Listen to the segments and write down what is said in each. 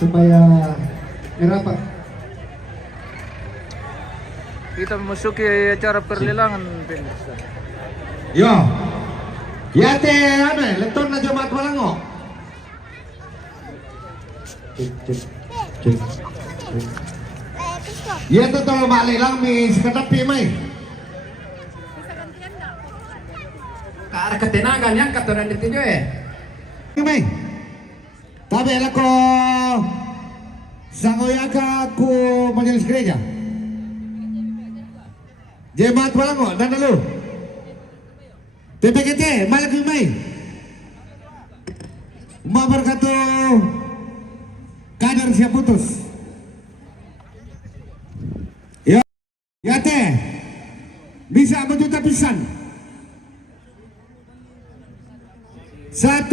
supaya merapat. Kita memasuki acara perlelangan pemirsa. Yo, ya teh anu leton na Jumat Malango. Ya tuh tolong balik lang mi sekedap mai. Ke arah ketenangan yang katoran itu Mai. Tapi ko sangoyaka ku majelis gereja. Jemaat Malango dan lalu. TPKT malak mai. Ma berkatu kader siap putus. Ya teh bisa berjuta pisan 1,5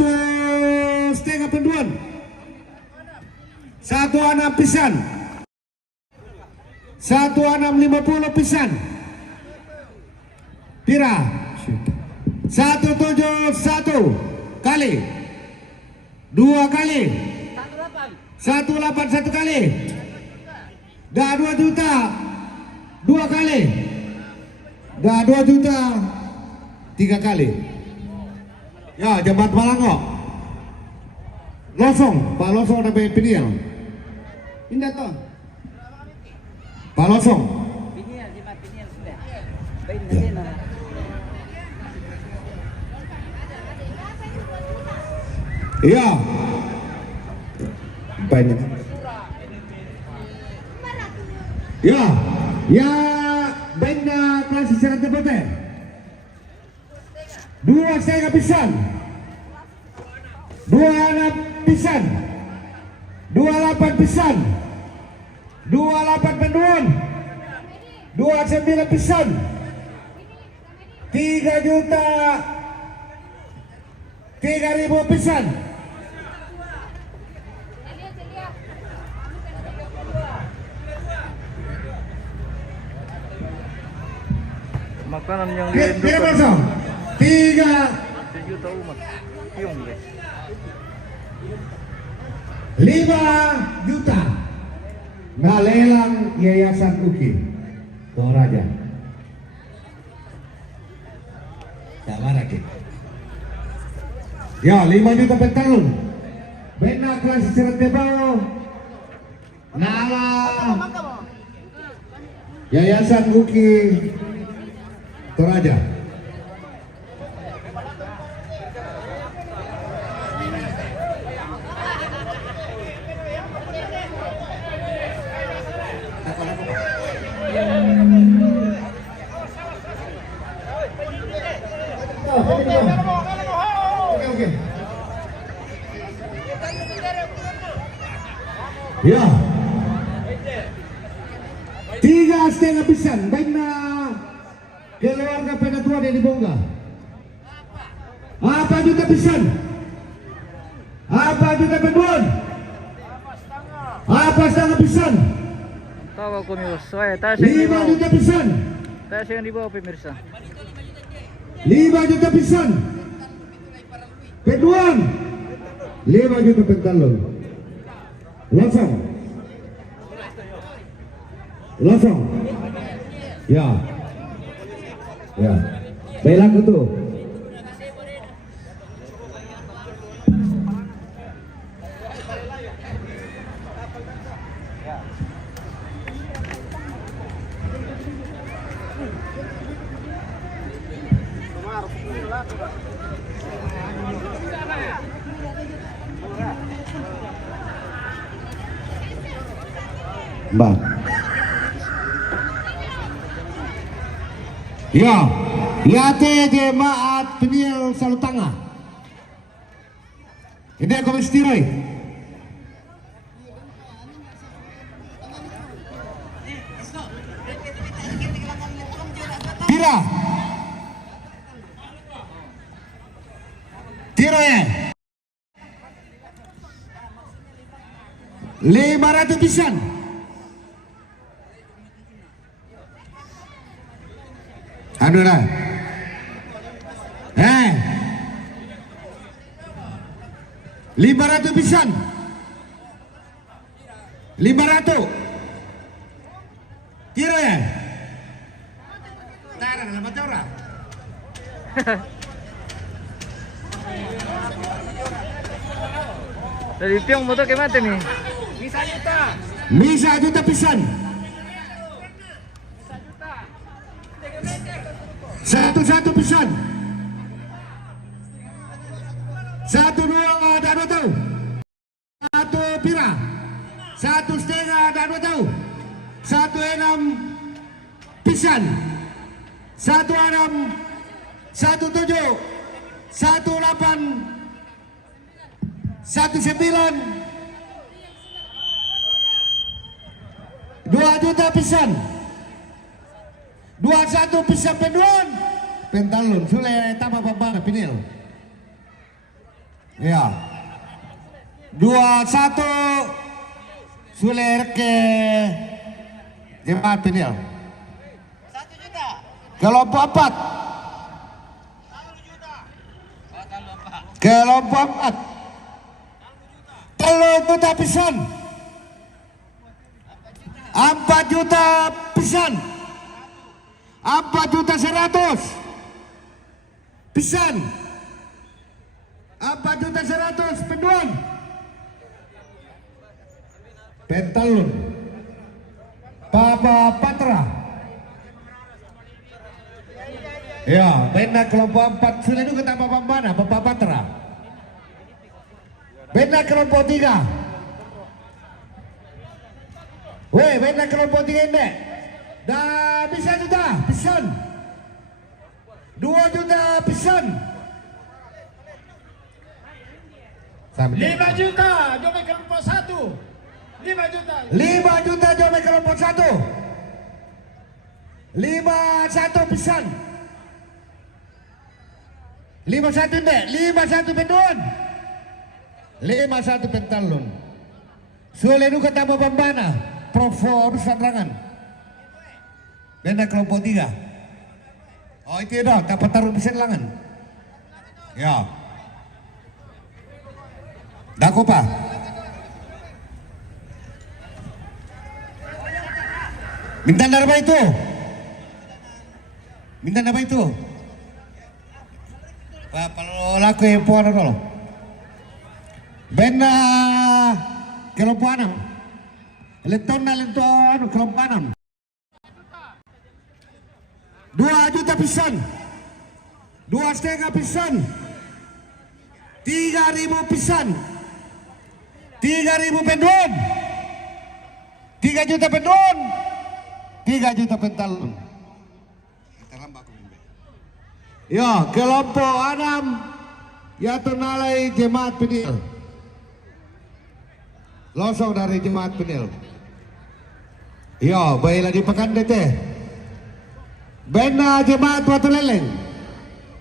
penduan 1,6 pisan 1,650 pisan pira 171 kali 2 kali 181 kali dah 2 juta 2 kali dah 2 juta 3 kali ya Jemaat Malango Losong Pak Losong ada pinial indah toh Pak Losong Pinial sudah. iya banyak ya ya benda kelas secara terpoten 2,5 pisan 2,6 pisan 2,8 pisan 2,8 penduan 2,9 pisan 3 juta 3.000 pisan Makanan yang Kira dirindukan kosong 3 sejuta umat. Piung guys. 5 juta ngalelang Yayasan UKI Toraja sama lagi ya 5 juta petalun benda kelas secara tebal nala Yayasan UKI Toraja Oke. Ya. 3,5 pisan benda keluarga penatua dari Bongga. Apa juta pisan? Apa juta penduan? Apa setengah pisan? Tahu aku nih saya tas yang 5 dibawa. juta pisan. Tas yang dibawa pemirsa. 5 juta pisan. Penduan 5 juta pentalun. Langsung. Langsung. Ya. Ya. Baiklah itu. Mbak. Ya, ya teh jemaat penil Salutanga. Ini aku mestirai. Tira. Tira ya. 500 pisan. Aduh lah. 500 pisan. 500. Kira ya? Tara na naman ora. Dari piong mo to kay mate ni. Misa juta pisan. 1 pisan. 1 2 dan 2 tahu. 1 pira. 1 setengah dan 2 tahu. 1 6 pisan. 1 6 1 7 1 8 1 9 2 juta pisan. 21 pisan penduan. Pentalun sudah tambah pembana pinil. Ya. 21 suler ke jemaat pinil. 1 juta. Kelompok 4. Kelompok 4. 3 juta pisan. 4 juta pisan. 4 juta 100 pisan. 4 juta 100 penduan. Pentalun Papa Patra. Ya, benda kelompok 4 sudah itu kita Papa mana? Papa Patra. Benda kelompok 3. Weh, benda kelompok 3 ini. Dah bisa juta pisan. 2 juta pisan. 5 juta jomai kelompok 1. 5 juta. 5 juta jomai kelompok 1. 51 pisan. 51 ndek, 51 penduan. 51 pentalun. Sulit nu kata pembana. Provo Nusantrangan. Benda kelompok 3. Oh itu dah, dapat taruh pisan langan. Ya. Dah kopa. Minta apa itu? Minta apa itu? Pak, kalau laku yang puan dulu. Benda kelompok 6. Leton kelompok 6. 2 juta pisan. 2,5 pisan. 3.000 pisan. 3.000 penduan. 3 juta penduan. 3 juta pentalun. Ya, kelompok 6 yaitu nalai jemaat penil. Losong dari jemaat penil. Ya, baiklah di pekan teh. Benda jemaat Batu Leleng.